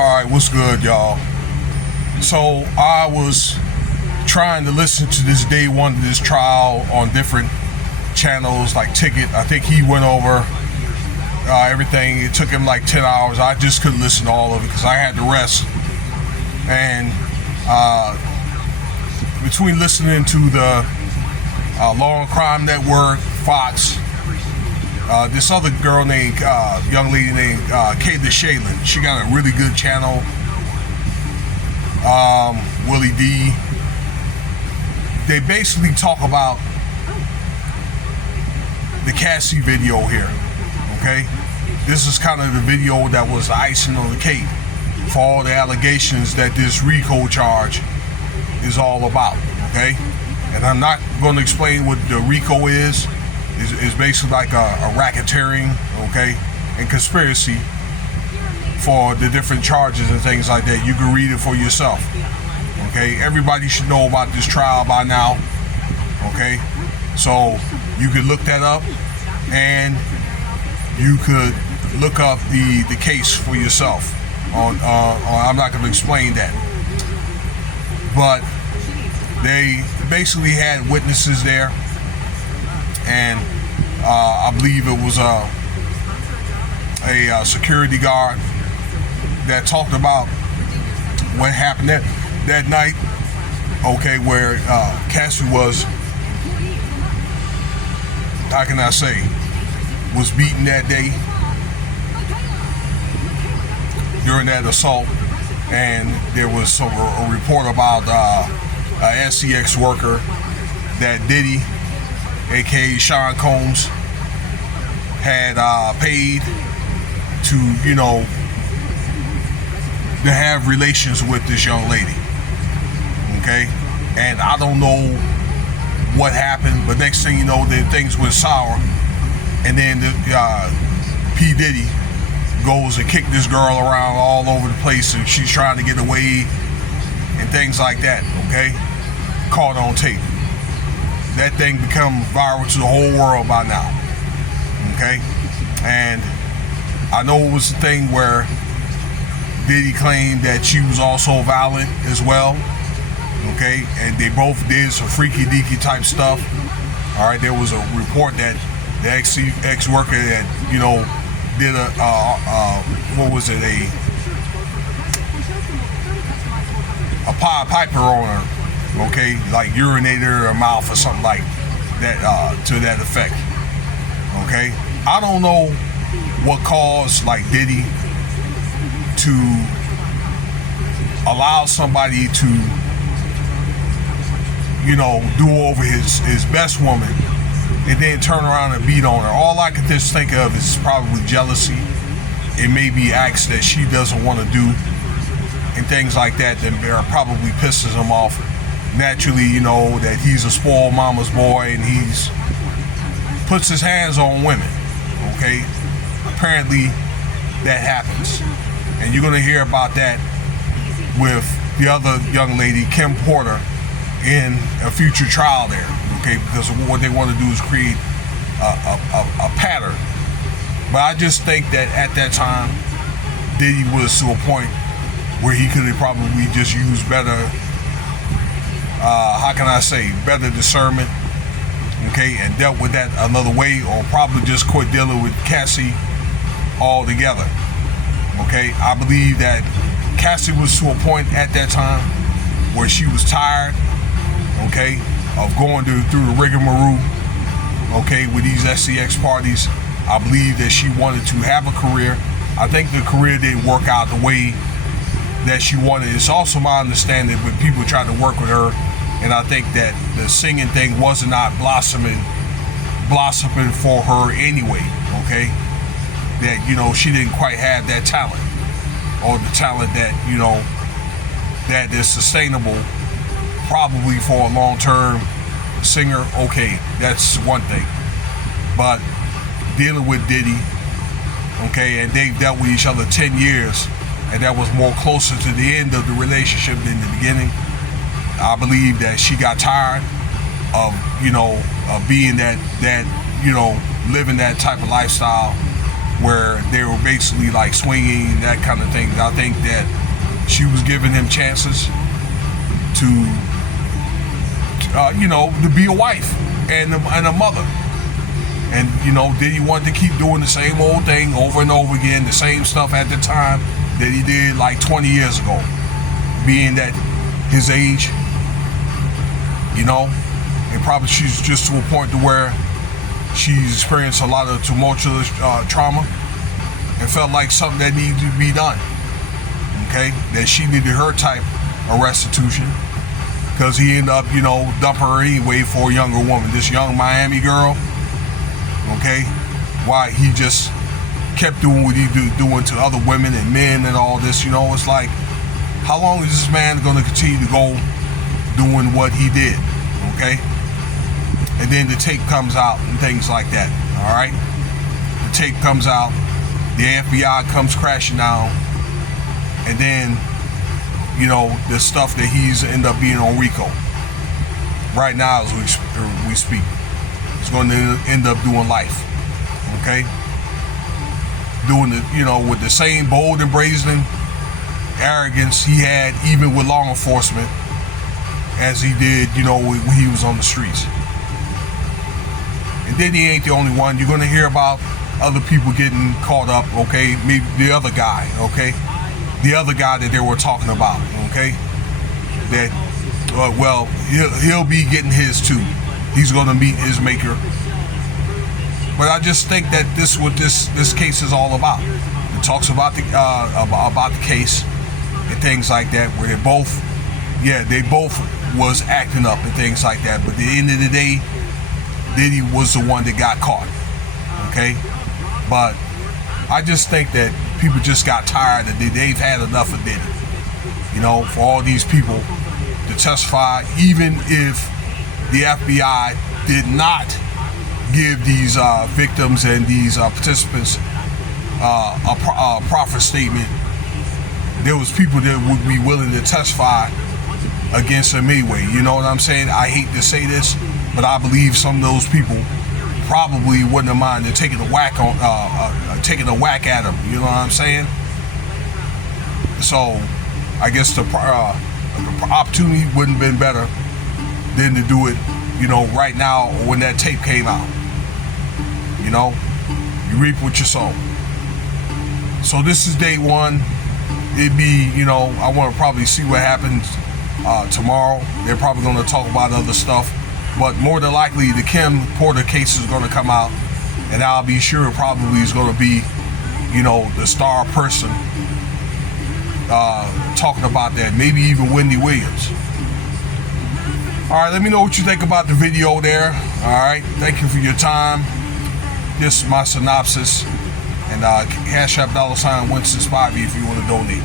Alright, what's good, y'all? So I was trying to listen to this day one of this trial on different channels like Ticket. I think he went over everything. It took him like 10 hours. I just couldn't listen to all of it because I had to rest. And between listening to the Law and Crime Network, Fox, this other girl named, young lady named Kayla Shaylin, she got a really good channel. Willie D. They basically talk about the Cassie video here, okay? This is kind of the video that was the icing on the cake for all the allegations that this RICO charge is all about, okay? And I'm not going to explain what the RICO is. It's basically like a racketeering, okay, and conspiracy for the different charges and things like that. You can read it for yourself, okay? Everybody should know about this trial by now, okay? So you could look that up, and you could look up the case for yourself. I'm not going to explain that, but they basically had witnesses there, and I believe it was a security guard that talked about what happened that night, okay, where Cassie was, how can I say, was beaten that day during that assault. And there was a report about a SCX worker that Diddy, aka Sean Combs, had paid to, you know, to have relations with this young lady, okay? And I don't know what happened, but next thing you know, then things went sour, and then P. Diddy goes and kicked this girl around all over the place, and she's trying to get away and things like that, okay? Caught on tape. That thing become viral to the whole world by now, okay? And I know it was a thing where Diddy claimed that she was also violent as well, okay? And they both did some freaky deaky type stuff. All right, there was a report that the ex-worker that, you know, did what was it, a Pied Piper on her, okay, like urinated her mouth or something like that, to that effect, okay? I don't know what caused like Diddy to allow somebody to, you know, do over his best woman and then turn around and beat on her. All I can just think of is probably jealousy. It may be acts that she doesn't want to do and things like that that probably pisses him off. Naturally, you know, that he's a spoiled mama's boy and he's puts his hands on women, okay? Apparently that happens, and you're gonna hear about that with the other young lady, Kim Porter, in a future trial there, okay? Because what they want to do is create a pattern. But I just think that at that time, Diddy was to a point where he could have probably just used better, how can I say, better discernment, okay, and dealt with that another way, or probably just quit dealing with Cassie altogether, okay? I believe that Cassie was to a point at that time where she was tired, okay, of going through the rigmarole, okay, with these SCX parties. I believe that she wanted to have a career. I think the career didn't work out the way that she wanted. It's also my understanding when people tried to work with her, and I think that the singing thing was not blossoming for her anyway, okay? That, you know, she didn't quite have that talent, or the talent that, you know, that is sustainable probably for a long-term singer. Okay, that's one thing. But dealing with Diddy, okay, and they've dealt with each other 10 years, and that was more closer to the end of the relationship than the beginning. I believe that she got tired of, you know, of being that, you know, living that type of lifestyle, where they were basically like swinging, that kind of thing. I think that she was giving him chances to to be a wife and a mother. And, Diddy wanted to keep doing the same old thing over and over again, the same stuff at the time that he did like 20 years ago. Being that his age, and probably she's just to a point to where she's experienced a lot of tumultuous trauma and felt like something that needed to be done. Okay? That she needed her type of restitution. Because he ended up, dumping her anyway for a younger woman. This young Miami girl, okay? Why he just kept doing what he doing to other women and men and all this, it's like, how long is this man going to continue to go doing what he did, okay? And then the tape comes out and things like that, all right? The tape comes out, the FBI comes crashing down, and then the stuff that he's end up being on RICO. Right now, as we speak, he's going to end up doing life. Okay, doing with the same bold and brazen arrogance he had even with law enforcement as he did, when he was on the streets. And then he ain't the only one. You're going to hear about other people getting caught up. Okay, maybe the other guy. Okay. The other guy that they were talking about, okay? That, he'll be getting his too. He's going to meet his maker. But I just think that this is what this case is all about. It talks about the case and things like that, where they both was acting up and things like that. But at the end of the day, Diddy was the one that got caught, okay? But I just think that people just got tired and they've had enough of Diddy. For all these people to testify, even if the FBI did not give these victims and these participants a proper statement, there was people that would be willing to testify against them anyway. You know what I'm saying? I hate to say this, but I believe some of those people probably wouldn't have minded taking a whack at him. You know what I'm saying? So I guess the opportunity wouldn't have been better than to do it, right now or when that tape came out. You reap what you sow. So this is day one. It'd be, I want to probably see what happens tomorrow. They're probably going to talk about other stuff. But more than likely, the Kim Porter case is going to come out, and I'll be sure probably is going to be, the star person talking about that. Maybe even Wendy Williams. All right, let me know what you think about the video there. All right, thank you for your time. This is my synopsis, and Cash App $Winston Spivey if you want to donate.